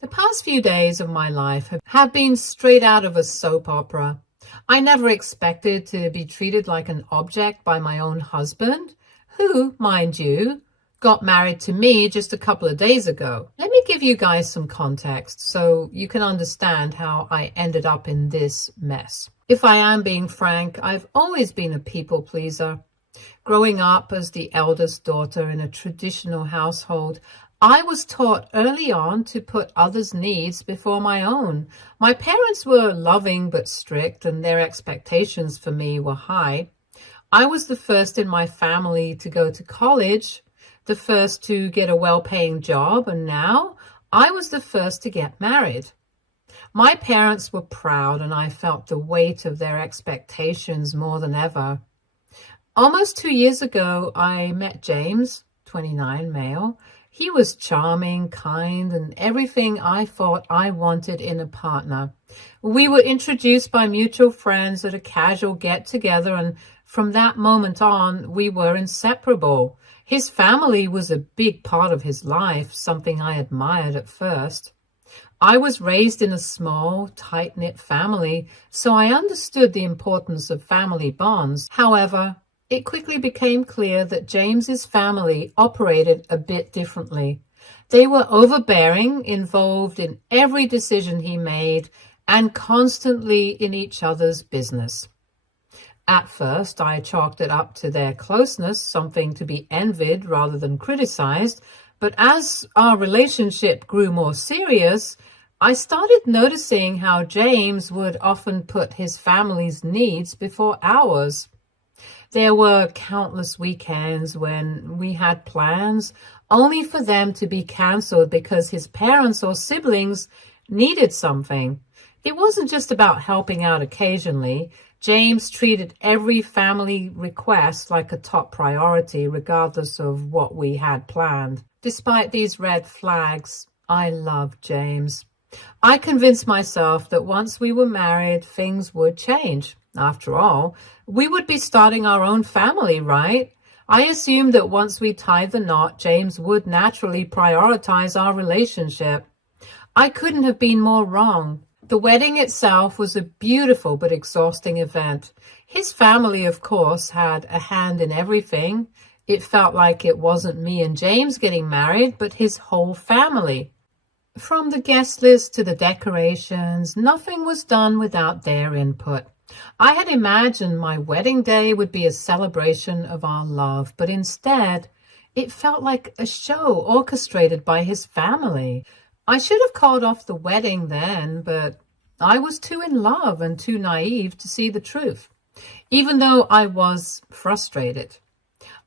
The past few days of my life have been straight out of a soap opera. I never expected to be treated like an object by my own husband, who, mind you, got married to me just a couple of days ago. Let me give you guys some context so you can understand how I ended up in this mess. If I am being frank, I've always been a people pleaser. Growing up as the eldest daughter in a traditional household, I was taught early on to put others' needs before my own. My parents were loving but strict, and their expectations for me were high. I was the first in my family to go to college, the first to get a well-paying job, and now I was the first to get married. My parents were proud, and I felt the weight of their expectations more than ever. Almost 2 years ago, I met James, 29, male. He was charming, kind, and everything I thought I wanted in a partner. We were introduced by mutual friends at a casual get-together, and from that moment on, we were inseparable. His family was a big part of his life, something I admired at first. I was raised in a small, tight-knit family, so I understood the importance of family bonds. However, it quickly became clear that James's family operated a bit differently. They were overbearing, involved in every decision he made, and constantly in each other's business. At first, I chalked it up to their closeness, something to be envied rather than criticized, but as our relationship grew more serious, I started noticing how James would often put his family's needs before ours. There were countless weekends when we had plans only for them to be canceled because his parents or siblings needed something. It wasn't just about helping out occasionally. James treated every family request like a top priority, regardless of what we had planned. Despite these red flags, I loved James. I convinced myself that once we were married, things would change. After all, we would be starting our own family, right? I assumed that once we tied the knot, James would naturally prioritize our relationship. I couldn't have been more wrong. The wedding itself was a beautiful but exhausting event. His family, of course, had a hand in everything. It felt like it wasn't me and James getting married, but his whole family. From the guest list to the decorations, nothing was done without their input. I had imagined my wedding day would be a celebration of our love, but instead, it felt like a show orchestrated by his family. I should have called off the wedding then, but I was too in love and too naive to see the truth. Even though I was frustrated,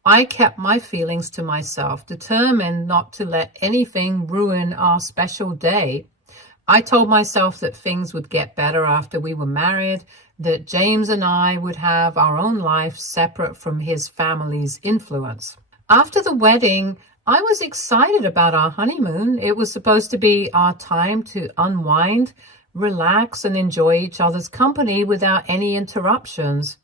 I kept my feelings to myself, determined not to let anything ruin our special day. I told myself that things would get better after we were married, that James and I would have our own life separate from his family's influence. After the wedding, I was excited about our honeymoon. It was supposed to be our time to unwind, relax, and enjoy each other's company without any interruptions.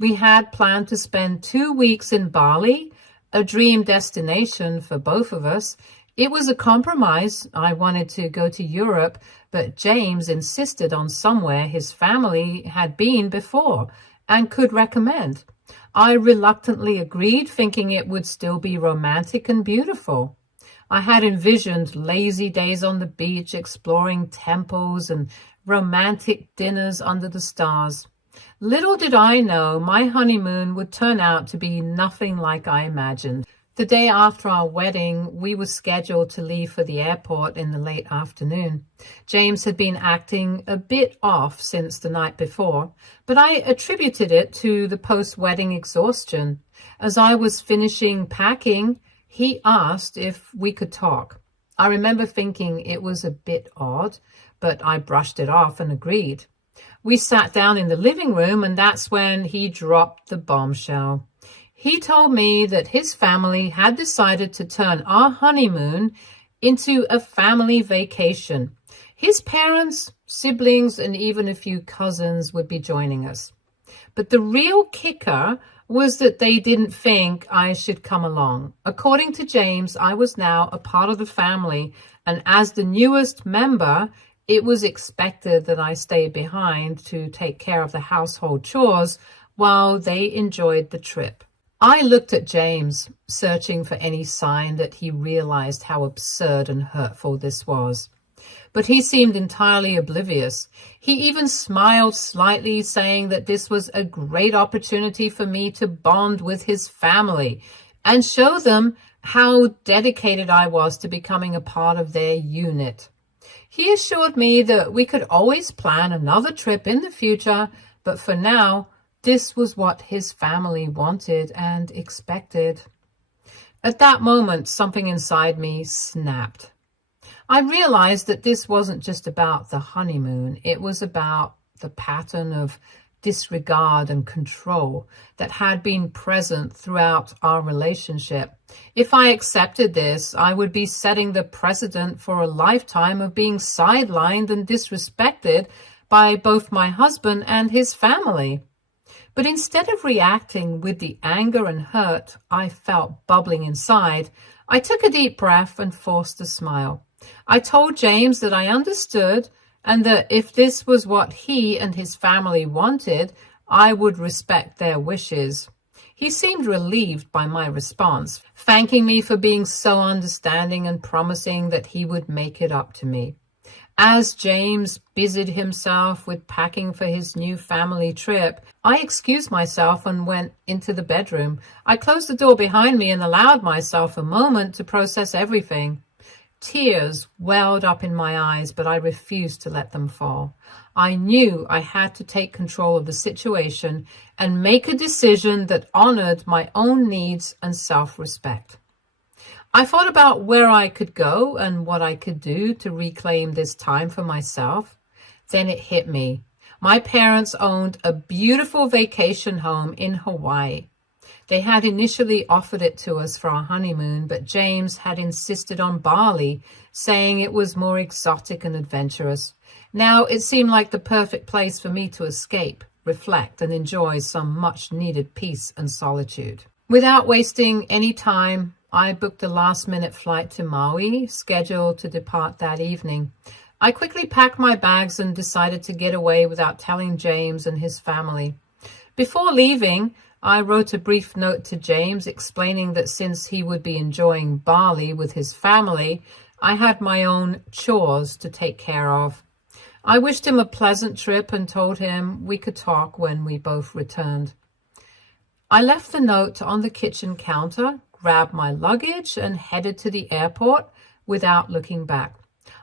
We had planned to spend 2 weeks in Bali, a dream destination for both of us. It was a compromise. I wanted to go to Europe, but James insisted on somewhere his family had been before and could recommend. I reluctantly agreed, thinking it would still be romantic and beautiful. I had envisioned lazy days on the beach, exploring temples and romantic dinners under the stars. Little did I know my honeymoon would turn out to be nothing like I imagined. The day after our wedding, we were scheduled to leave for the airport in the late afternoon. James had been acting a bit off since the night before, but I attributed it to the post-wedding exhaustion. As I was finishing packing, he asked if we could talk. I remember thinking it was a bit odd, but I brushed it off and agreed. We sat down in the living room, and that's when he dropped the bombshell. He told me that his family had decided to turn our honeymoon into a family vacation. His parents, siblings, and even a few cousins would be joining us. But the real kicker was that they didn't think I should come along. According to James, I was now a part of the family, And as the newest member, it was expected that I stay behind to take care of the household chores while they enjoyed the trip. I looked at James, searching for any sign that he realized how absurd and hurtful this was. But he seemed entirely oblivious. He even smiled slightly, saying that this was a great opportunity for me to bond with his family and show them how dedicated I was to becoming a part of their unit. He assured me that we could always plan another trip in the future, but for now, this was what his family wanted and expected. At that moment, something inside me snapped. I realized that this wasn't just about the honeymoon. It was about the pattern of disregard and control that had been present throughout our relationship. If I accepted this, I would be setting the precedent for a lifetime of being sidelined and disrespected by both my husband and his family. But instead of reacting with the anger and hurt I felt bubbling inside, I took a deep breath and forced a smile. I told James that I understood and that if this was what he and his family wanted, I would respect their wishes. He seemed relieved by my response, thanking me for being so understanding and promising that he would make it up to me. As James busied himself with packing for his new family trip, I excused myself and went into the bedroom. I closed the door behind me and allowed myself a moment to process everything. Tears welled up in my eyes, but I refused to let them fall. I knew I had to take control of the situation and make a decision that honored my own needs and self-respect. I thought about where I could go and what I could do to reclaim this time for myself. Then it hit me. My parents owned a beautiful vacation home in Hawaii. They had initially offered it to us for our honeymoon, but James had insisted on Bali, saying it was more exotic and adventurous. Now it seemed like the perfect place for me to escape, reflect, and enjoy some much-needed peace and solitude. Without wasting any time, I booked a last-minute flight to Maui, scheduled to depart that evening. I quickly packed my bags and decided to get away without telling James and his family. Before leaving, I wrote a brief note to James explaining that since he would be enjoying Bali with his family, I had my own chores to take care of. I wished him a pleasant trip and told him we could talk when we both returned. I left the note on the kitchen counter, grabbed my luggage, and headed to the airport without looking back.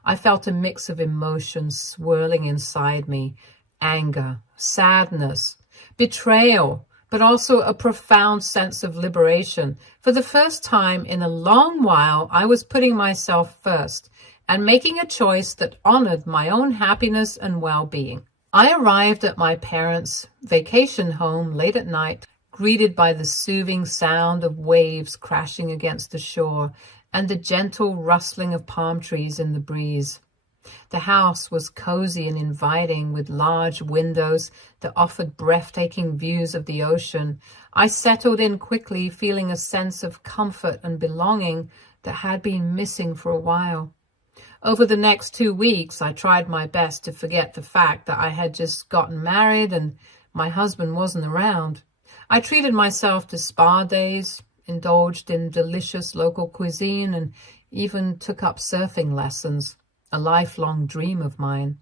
I felt a mix of emotions swirling inside me: anger, sadness, betrayal, but also a profound sense of liberation. For the first time in a long while, I was putting myself first and making a choice that honored my own happiness and well-being. I arrived at my parents' vacation home late at night, greeted by the soothing sound of waves crashing against the shore and the gentle rustling of palm trees in the breeze. The house was cozy and inviting, with large windows that offered breathtaking views of the ocean. I settled in quickly, feeling a sense of comfort and belonging that had been missing for a while. Over the next 2 weeks, I tried my best to forget the fact that I had just gotten married and my husband wasn't around. I treated myself to spa days, indulged in delicious local cuisine, and even took up surfing lessons, a lifelong dream of mine.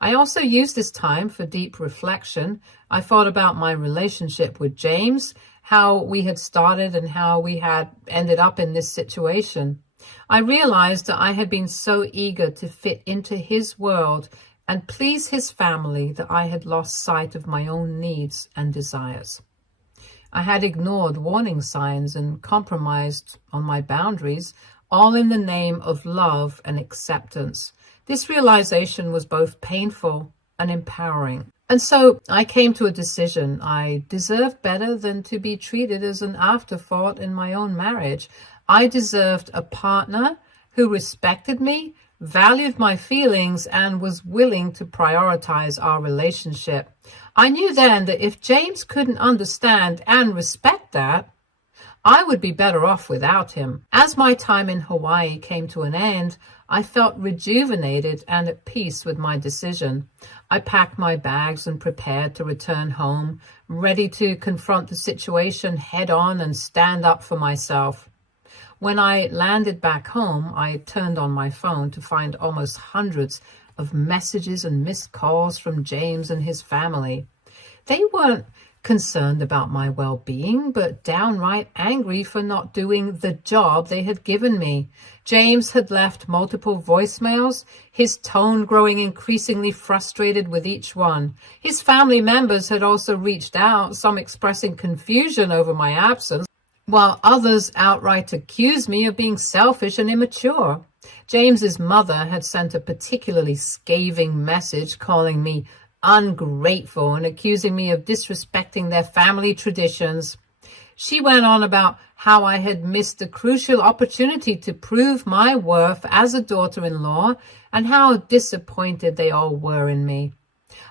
I also used this time for deep reflection. I thought about my relationship with James, how we had started and how we had ended up in this situation. I realized that I had been so eager to fit into his world and please his family that I had lost sight of my own needs and desires. I had ignored warning signs and compromised on my boundaries, all in the name of love and acceptance. This realization was both painful and empowering. And so I came to a decision. I deserved better than to be treated as an afterthought in my own marriage. I deserved a partner who respected me, valued my feelings, and was willing to prioritize our relationship. I knew then that if James couldn't understand and respect that, I would be better off without him. As my time in Hawaii came to an end, I felt rejuvenated and at peace with my decision. I packed my bags and prepared to return home, ready to confront the situation head on and stand up for myself. When I landed back home, I turned on my phone to find almost hundreds of messages and missed calls from James and his family. They weren't concerned about my well-being, but downright angry for not doing the job they had given me. James had left multiple voicemails, his tone growing increasingly frustrated with each one. His family members had also reached out, some expressing confusion over my absence, while others outright accused me of being selfish and immature. James's mother had sent a particularly scathing message calling me ungrateful and accusing me of disrespecting their family traditions. She went on about how I had missed a crucial opportunity to prove my worth as a daughter-in-law and how disappointed they all were in me.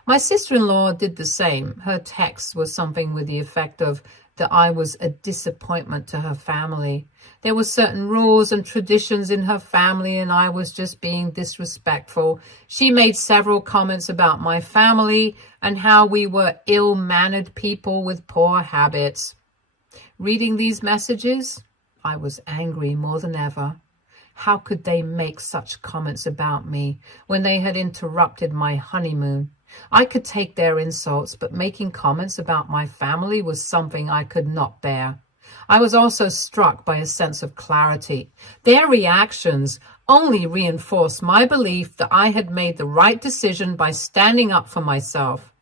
My sister-in-law did the same. Her text was something with the effect of that I was a disappointment to her family. There were certain rules and traditions in her family, and I was just being disrespectful. She made several comments about my family and how we were ill-mannered people with poor habits. Reading these messages, I was angry more than ever. How could they make such comments about me when they had interrupted my honeymoon? I could take their insults, but making comments about my family was something I could not bear. I was also struck by a sense of clarity. Their reactions only reinforced my belief that I had made the right decision by standing up for myself.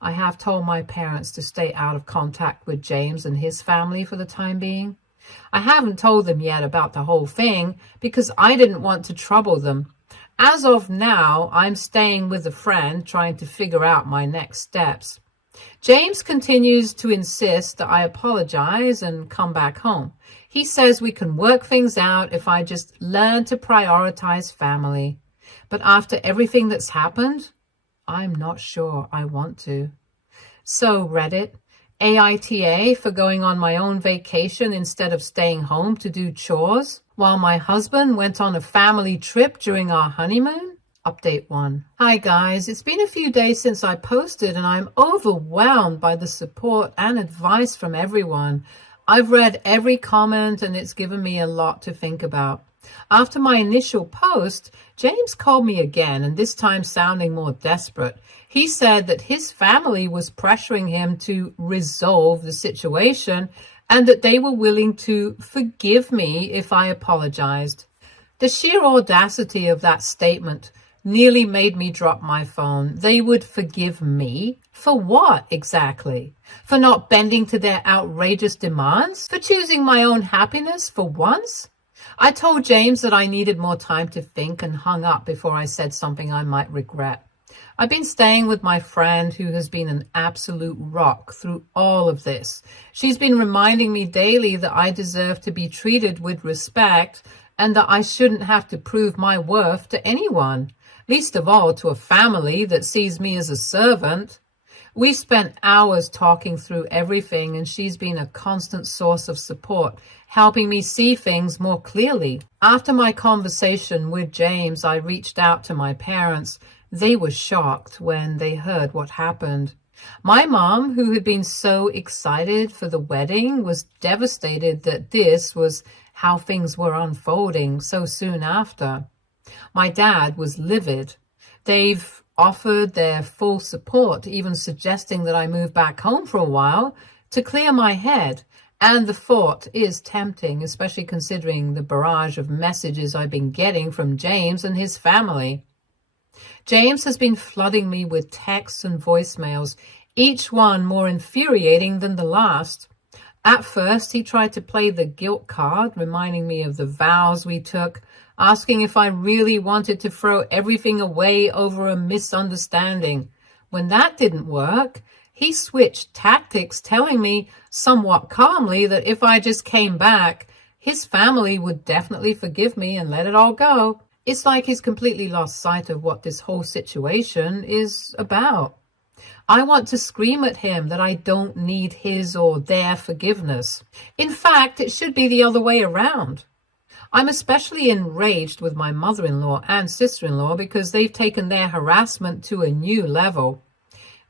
I have told my parents to stay out of contact with James and his family for the time being. I haven't told them yet about the whole thing because I didn't want to trouble them. As of now, I'm staying with a friend trying to figure out my next steps. James continues to insist that I apologize and come back home. He says we can work things out if I just learn to prioritize family. But after everything that's happened, I'm not sure I want to. So Reddit, AITA for going on my own vacation instead of staying home to do chores, while my husband went on a family trip during our honeymoon? Update 1. Hi guys, it's been a few days since I posted and I'm overwhelmed by the support and advice from everyone. I've read every comment and it's given me a lot to think about. After my initial post, James called me again, and this time sounding more desperate. He said that his family was pressuring him to resolve the situation and that they were willing to forgive me if I apologized. The sheer audacity of that statement nearly made me drop my phone. They would forgive me? For what exactly? For not bending to their outrageous demands? For choosing my own happiness for once? I told James that I needed more time to think and hung up before I said something I might regret. I've been staying with my friend who has been an absolute rock through all of this. She's been reminding me daily that I deserve to be treated with respect and that I shouldn't have to prove my worth to anyone, least of all to a family that sees me as a servant. We spent hours talking through everything, and she's been a constant source of support, helping me see things more clearly. After my conversation with James, I reached out to my parents. They were shocked when they heard what happened. My mom, who had been so excited for the wedding, was devastated that this was how things were unfolding so soon after. My dad was livid. They've offered their full support, even suggesting that I move back home for a while to clear my head. And the thought is tempting, especially considering the barrage of messages I've been getting from James and his family. James has been flooding me with texts and voicemails, each one more infuriating than the last. At first, he tried to play the guilt card, reminding me of the vows we took, asking if I really wanted to throw everything away over a misunderstanding. When that didn't work, he switched tactics, telling me somewhat calmly that if I just came back, his family would definitely forgive me and let it all go. It's like he's completely lost sight of what this whole situation is about. I want to scream at him that I don't need his or their forgiveness. In fact, it should be the other way around. I'm especially enraged with my mother-in-law and sister-in-law because they've taken their harassment to a new level.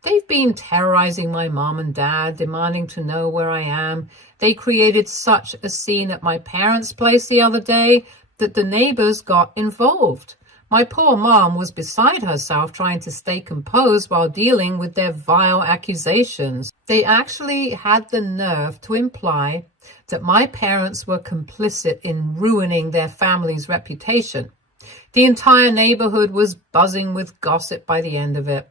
They've been terrorizing my mom and dad, demanding to know where I am. They created such a scene at my parents' place the other day that the neighbors got involved. My poor mom was beside herself trying to stay composed while dealing with their vile accusations. They actually had the nerve to imply that my parents were complicit in ruining their family's reputation. The entire neighborhood was buzzing with gossip by the end of it.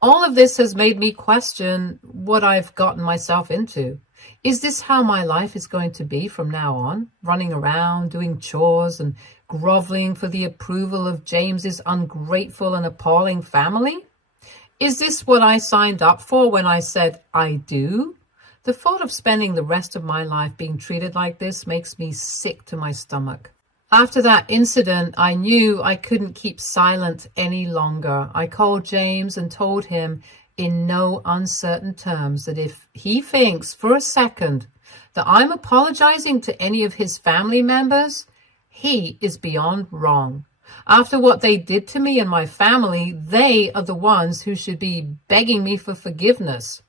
All of this has made me question what I've gotten myself into. Is this how my life is going to be from now on? Running around, doing chores, and groveling for the approval of James's ungrateful and appalling family? Is this what I signed up for when I said I do? The thought of spending the rest of my life being treated like this makes me sick to my stomach. After that incident, I knew I couldn't keep silent any longer. I called James and told him in no uncertain terms that if he thinks for a second that I'm apologizing to any of his family members, he is beyond wrong. After what they did to me and my family, they are the ones who should be begging me for forgiveness.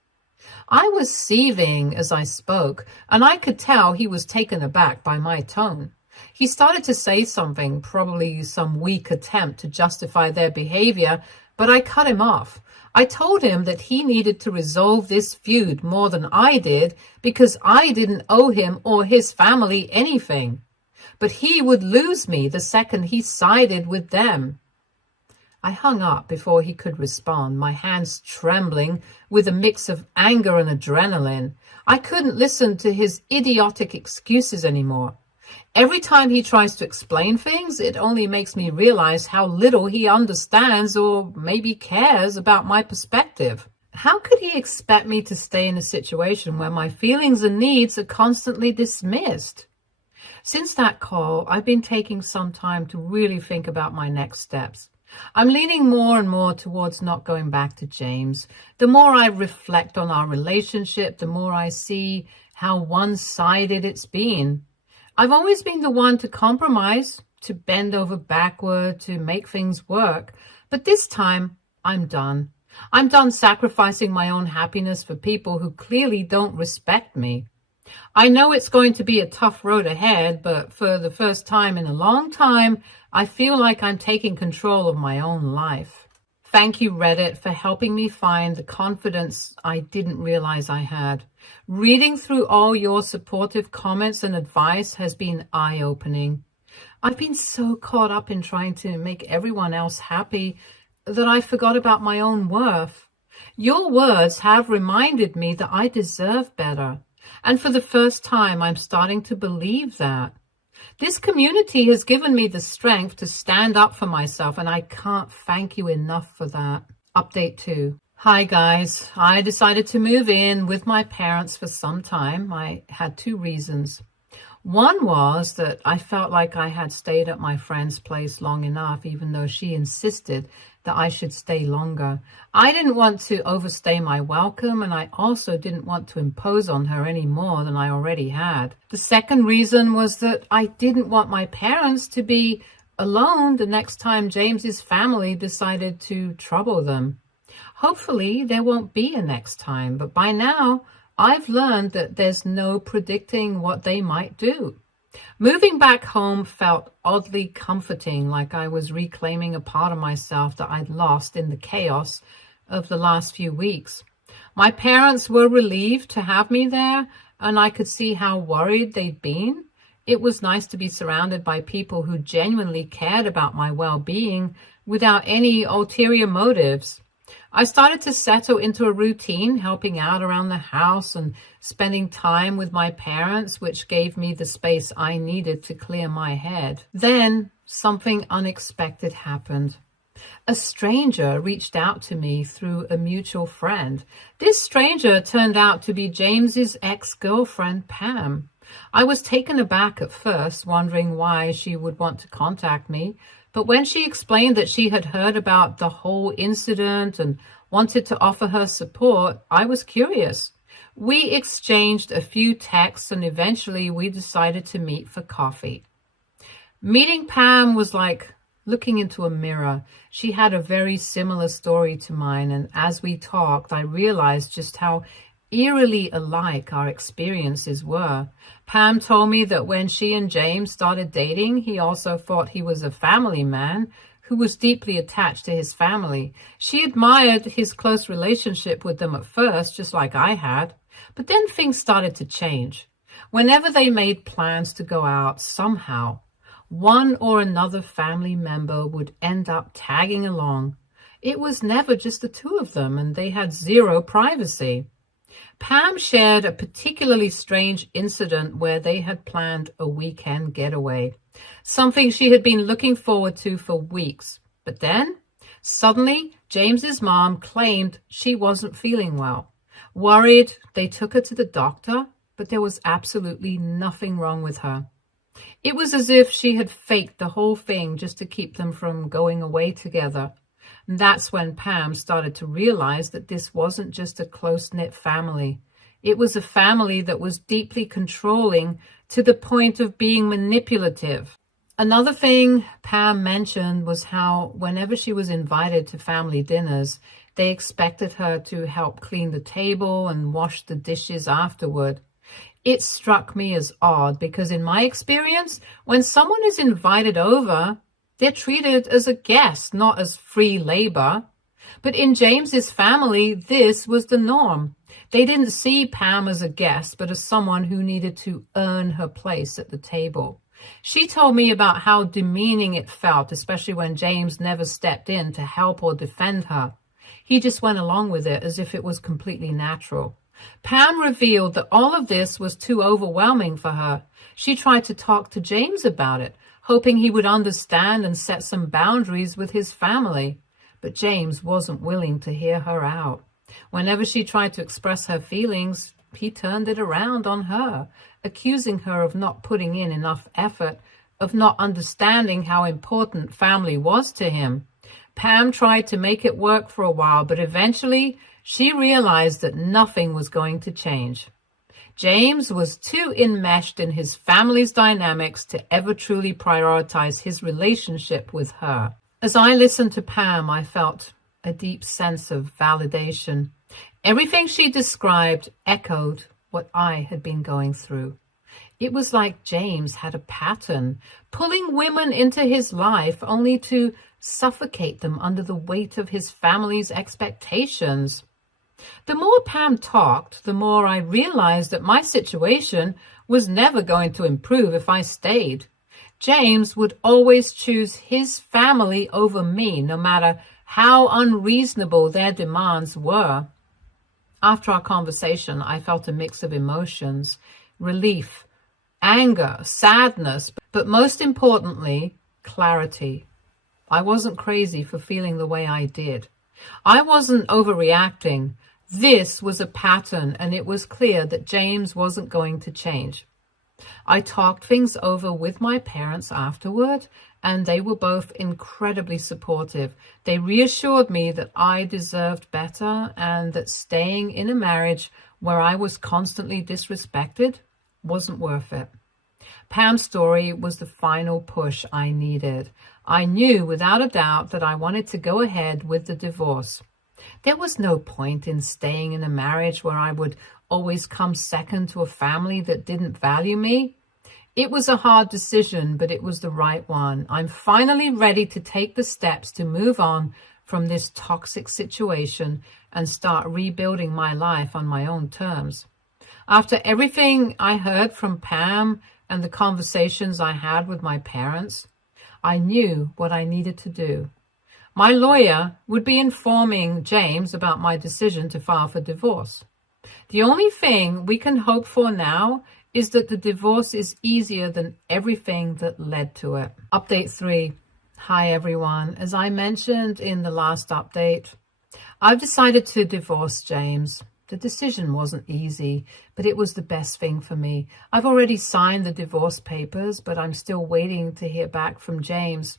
I was seething as I spoke, and I could tell he was taken aback by my tone. He started to say something, probably some weak attempt to justify their behavior, but I cut him off. I told him that he needed to resolve this feud more than I did because I didn't owe him or his family anything. But he would lose me the second he sided with them. I hung up before he could respond, my hands trembling with a mix of anger and adrenaline. I couldn't listen to his idiotic excuses anymore. Every time he tries to explain things, it only makes me realize how little he understands or maybe cares about my perspective. How could he expect me to stay in a situation where my feelings and needs are constantly dismissed? Since that call, I've been taking some time to really think about my next steps. I'm leaning more and more towards not going back to James. The more I reflect on our relationship, the more I see how one-sided it's been. I've always been the one to compromise, to bend over backward, to make things work. But this time, I'm done. I'm done sacrificing my own happiness for people who clearly don't respect me. I know it's going to be a tough road ahead, but for the first time in a long time, I feel like I'm taking control of my own life. Thank you, Reddit, for helping me find the confidence I didn't realize I had. Reading through all your supportive comments and advice has been eye-opening. I've been so caught up in trying to make everyone else happy that I forgot about my own worth. Your words have reminded me that I deserve better. And for the first time, I'm starting to believe that. This community has given me the strength to stand up for myself, and I can't thank you enough for that. Update 2. Hi guys, I decided to move in with my parents for some time. I had 2 reasons. One was that I felt like I had stayed at my friend's place long enough, even though she insisted that I should stay longer. I didn't want to overstay my welcome, and I also didn't want to impose on her any more than I already had. The second reason was that I didn't want my parents to be alone the next time James's family decided to trouble them. Hopefully there won't be a next time, but by now I've learned that there's no predicting what they might do. Moving back home felt oddly comforting, like I was reclaiming a part of myself that I'd lost in the chaos of the last few weeks. My parents were relieved to have me there, and I could see how worried they'd been. It was nice to be surrounded by people who genuinely cared about my well-being without any ulterior motives. I started to settle into a routine, helping out around the house and spending time with my parents, which gave me the space I needed to clear my head. Then something unexpected happened. A stranger reached out to me through a mutual friend. This stranger turned out to be James's ex-girlfriend, Pam. I was taken aback at first, wondering why she would want to contact me. But when she explained that she had heard about the whole incident and wanted to offer her support, I was curious. We exchanged a few texts and eventually we decided to meet for coffee. Meeting Pam was like looking into a mirror. She had a very similar story to mine, and as we talked, I realized just how eerily alike our experiences were. Pam told me that when she and James started dating, he also thought he was a family man who was deeply attached to his family. She admired his close relationship with them at first, just like I had, but then things started to change. Whenever they made plans to go out, somehow one or another family member would end up tagging along. It was never just the two of them, and they had zero privacy. Pam shared a particularly strange incident where they had planned a weekend getaway, something she had been looking forward to for weeks. But then, suddenly, James's mom claimed she wasn't feeling well. Worried, they took her to the doctor, but there was absolutely nothing wrong with her. It was as if she had faked the whole thing just to keep them from going away together. And that's when Pam started to realize that this wasn't just a close-knit family. It was a family that was deeply controlling to the point of being manipulative. Another thing Pam mentioned was how whenever she was invited to family dinners, they expected her to help clean the table and wash the dishes afterward. It struck me as odd because in my experience, when someone is invited over, they're treated as a guest, not as free labor. But in James's family, this was the norm. They didn't see Pam as a guest, but as someone who needed to earn her place at the table. She told me about how demeaning it felt, especially when James never stepped in to help or defend her. He just went along with it as if it was completely natural. Pam revealed that all of this was too overwhelming for her. She tried to talk to James about it, hoping he would understand and set some boundaries with his family. But James wasn't willing to hear her out. Whenever she tried to express her feelings, he turned it around on her, accusing her of not putting in enough effort, of not understanding how important family was to him. Pam tried to make it work for a while, but eventually she realized that nothing was going to change. James was too enmeshed in his family's dynamics to ever truly prioritize his relationship with her. As I listened to Pam, I felt a deep sense of validation. Everything she described echoed what I had been going through. It was like James had a pattern, pulling women into his life only to suffocate them under the weight of his family's expectations. The more Pam talked, the more I realized that my situation was never going to improve if I stayed. James would always choose his family over me, no matter how unreasonable their demands were. After our conversation, I felt a mix of emotions: relief, anger, sadness, but most importantly, clarity. I wasn't crazy for feeling the way I did. I wasn't overreacting. This was a pattern, and it was clear that James wasn't going to change. I talked things over with my parents afterward, and they were both incredibly supportive. They reassured me that I deserved better and that staying in a marriage where I was constantly disrespected wasn't worth it. Pam's story was the final push I needed. I knew without a doubt that I wanted to go ahead with the divorce. There was no point in staying in a marriage where I would always come second to a family that didn't value me. It was a hard decision, but it was the right one. I'm finally ready to take the steps to move on from this toxic situation and start rebuilding my life on my own terms. After everything I heard from Pam and the conversations I had with my parents, I knew what I needed to do. My lawyer would be informing James about my decision to file for divorce. The only thing we can hope for now is that the divorce is easier than everything that led to it. Update 3. Hi everyone. As I mentioned in the last update, I've decided to divorce James. The decision wasn't easy, but it was the best thing for me. I've already signed the divorce papers, but I'm still waiting to hear back from James.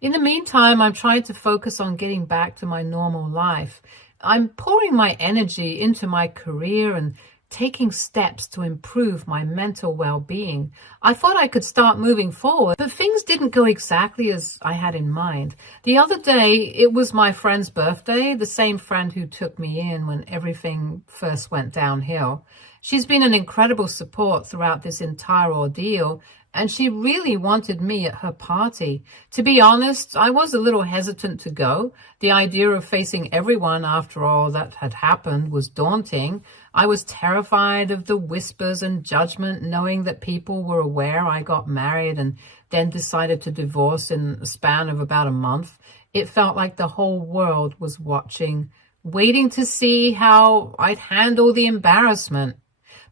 In the meantime, I'm trying to focus on getting back to my normal life. I'm pouring my energy into my career and taking steps to improve my mental well-being. I thought I could start moving forward, but things didn't go exactly as I had in mind. The other day, it was my friend's birthday, the same friend who took me in when everything first went downhill. She's been an incredible support throughout this entire ordeal, and she really wanted me at her party. To be honest, I was a little hesitant to go. The idea of facing everyone after all that had happened was daunting. I was terrified of the whispers and judgment, knowing that people were aware I got married and then decided to divorce in a span of about a month. It felt like the whole world was watching, waiting to see how I'd handle the embarrassment.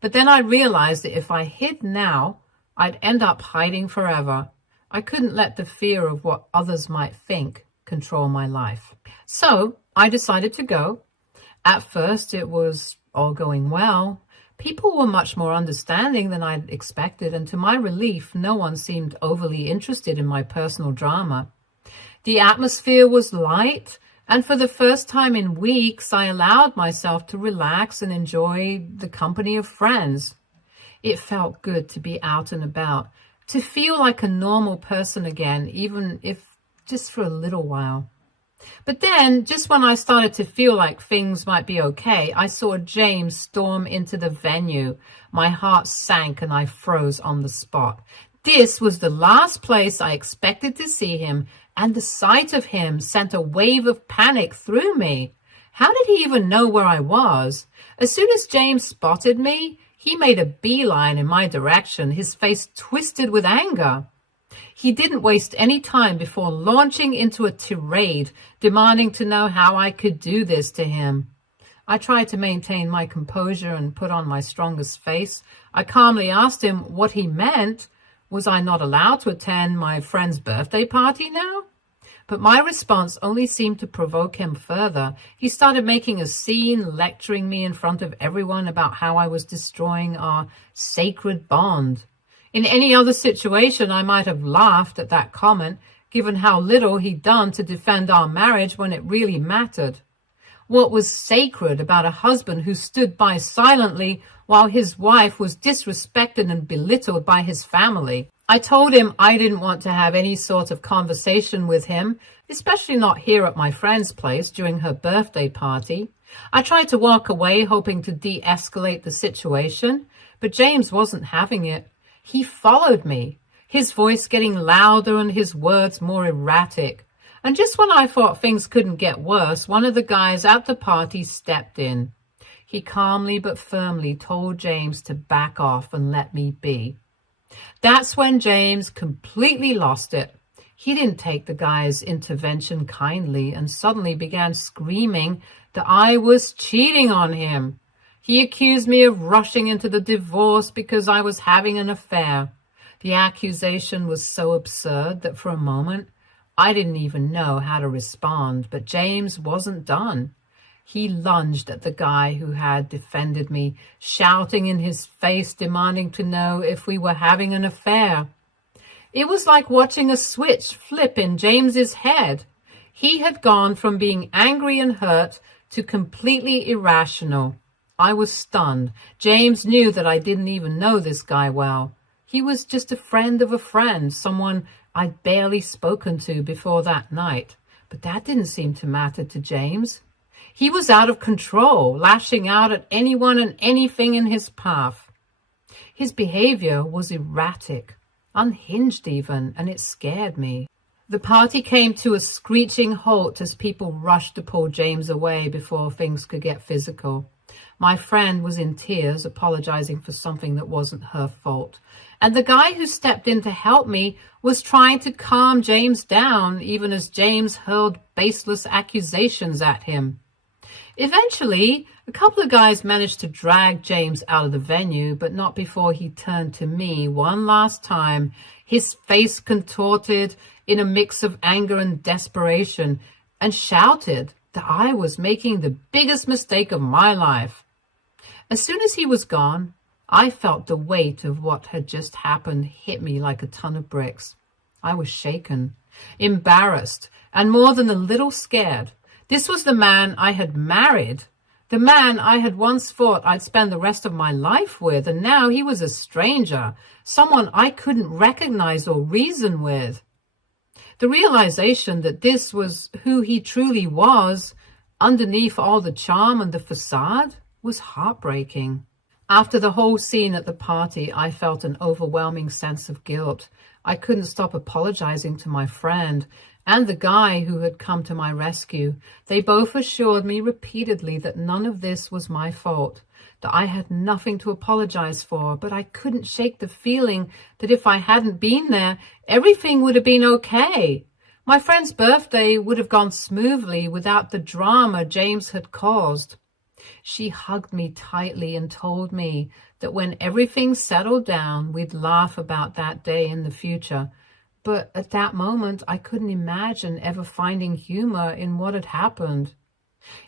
But then I realized that if I hid now, I'd end up hiding forever. I couldn't let the fear of what others might think control my life. So I decided to go. At first, it was all going well. People were much more understanding than I'd expected, and to my relief, no one seemed overly interested in my personal drama. The atmosphere was light, and for the first time in weeks, I allowed myself to relax and enjoy the company of friends. It felt good to be out and about, to feel like a normal person again, even if just for a little while. But then, just when I started to feel like things might be okay, I saw James storm into the venue. My heart sank and I froze on the spot. This was the last place I expected to see him, and the sight of him sent a wave of panic through me. How did he even know where I was? As soon as James spotted me, he made a beeline in my direction, his face twisted with anger. He didn't waste any time before launching into a tirade, demanding to know how I could do this to him. I tried to maintain my composure and put on my strongest face. I calmly asked him what he meant. Was I not allowed to attend my friend's birthday party now? But my response only seemed to provoke him further. He started making a scene, lecturing me in front of everyone about how I was destroying our sacred bond. In any other situation, I might have laughed at that comment, given how little he'd done to defend our marriage when it really mattered. What was sacred about a husband who stood by silently while his wife was disrespected and belittled by his family? I told him I didn't want to have any sort of conversation with him, especially not here at my friend's place during her birthday party. I tried to walk away, hoping to de-escalate the situation, but James wasn't having it. He followed me, his voice getting louder and his words more erratic. And just when I thought things couldn't get worse, one of the guys at the party stepped in. He calmly but firmly told James to back off and let me be. That's when James completely lost it. He didn't take the guy's intervention kindly and suddenly began screaming that I was cheating on him. He accused me of rushing into the divorce because I was having an affair. The accusation was so absurd that for a moment I didn't even know how to respond, but James wasn't done. He lunged at the guy who had defended me, shouting in his face, demanding to know if we were having an affair. It was like watching a switch flip in James's head. He had gone from being angry and hurt to completely irrational. I was stunned. James knew that I didn't even know this guy well. He was just a friend of a friend, someone I'd barely spoken to before that night. But that didn't seem to matter to James. He was out of control, lashing out at anyone and anything in his path. His behavior was erratic, unhinged even, and it scared me. The party came to a screeching halt as people rushed to pull James away before things could get physical. My friend was in tears, apologizing for something that wasn't her fault. And the guy who stepped in to help me was trying to calm James down, even as James hurled baseless accusations at him. Eventually, a couple of guys managed to drag James out of the venue, but not before he turned to me one last time, his face contorted in a mix of anger and desperation, and shouted that I was making the biggest mistake of my life. As soon as he was gone, I felt the weight of what had just happened hit me like a ton of bricks. I was shaken, embarrassed, and more than a little scared. This was the man I had married, the man I had once thought I'd spend the rest of my life with, and now he was a stranger, someone I couldn't recognize or reason with. The realization that this was who he truly was, underneath all the charm and the facade, was heartbreaking. After the whole scene at the party, I felt an overwhelming sense of guilt. I couldn't stop apologizing to my friend and the guy who had come to my rescue. They both assured me repeatedly that none of this was my fault, that I had nothing to apologize for, but I couldn't shake the feeling that if I hadn't been there, everything would have been okay. My friend's birthday would have gone smoothly without the drama James had caused. She hugged me tightly and told me that when everything settled down, we'd laugh about that day in the future. But at that moment, I couldn't imagine ever finding humor in what had happened.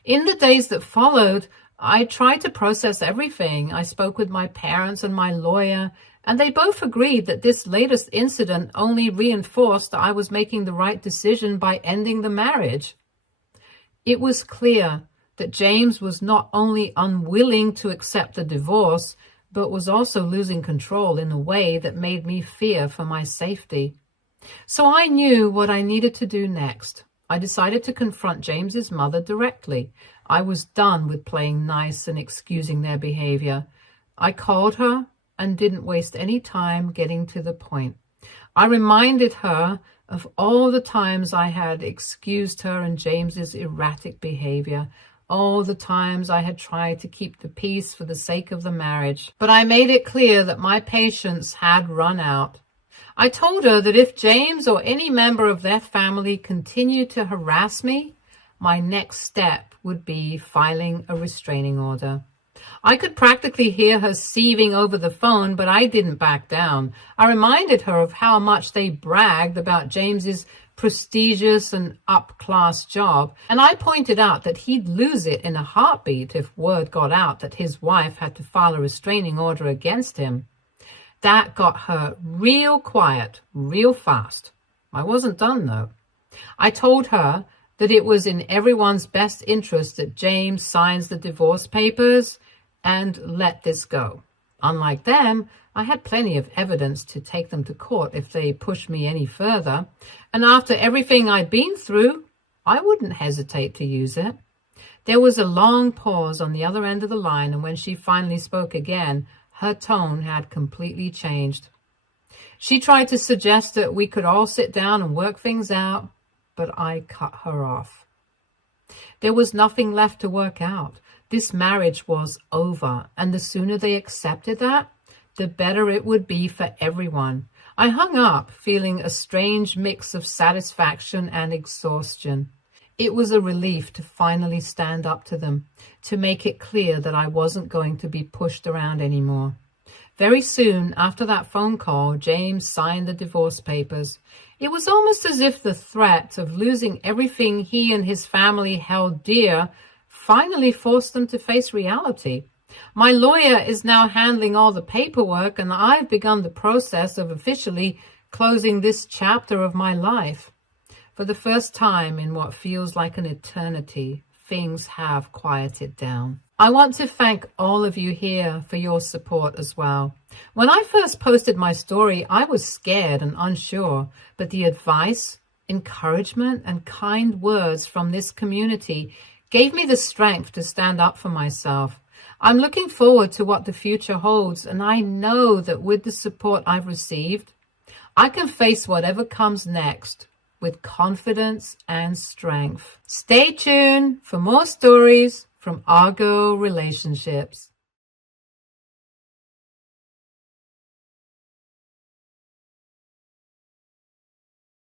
In the days that followed, I tried to process everything. I spoke with my parents and my lawyer, and they both agreed that this latest incident only reinforced that I was making the right decision by ending the marriage. It was clear that James was not only unwilling to accept the divorce, but was also losing control in a way that made me fear for my safety. So I knew what I needed to do next. I decided to confront James's mother directly. I was done with playing nice and excusing their behavior. I called her and didn't waste any time getting to the point. I reminded her of all the times I had excused her and James's erratic behavior, all the times I had tried to keep the peace for the sake of the marriage. But I made it clear that my patience had run out. I told her that if James or any member of their family continued to harass me, my next step would be filing a restraining order. I could practically hear her seething over the phone, but I didn't back down. I reminded her of how much they bragged about James's prestigious and up-class job, and I pointed out that he'd lose it in a heartbeat if word got out that his wife had to file a restraining order against him. That got her real quiet, real fast. I wasn't done, though. I told her that it was in everyone's best interest that James signs the divorce papers and let this go. Unlike them, I had plenty of evidence to take them to court if they pushed me any further, and after everything I'd been through, I wouldn't hesitate to use it. There was a long pause on the other end of the line, and when she finally spoke again, her tone had completely changed. She tried to suggest that we could all sit down and work things out, but I cut her off. There was nothing left to work out. This marriage was over, and the sooner they accepted that, the better it would be for everyone. I hung up, feeling a strange mix of satisfaction and exhaustion. It was a relief to finally stand up to them, to make it clear that I wasn't going to be pushed around anymore. Very soon after that phone call, James signed the divorce papers. It was almost as if the threat of losing everything he and his family held dear finally forced them to face reality. My lawyer is now handling all the paperwork, and I've begun the process of officially closing this chapter of my life. For the first time in what feels like an eternity, things have quieted down. I want to thank all of you here for your support as well. When I first posted my story, I was scared and unsure, but the advice, encouragement, and kind words from this community gave me the strength to stand up for myself. I'm looking forward to what the future holds, and I know that with the support I've received, I can face whatever comes next with confidence and strength. Stay tuned for more stories from Argo Relationships.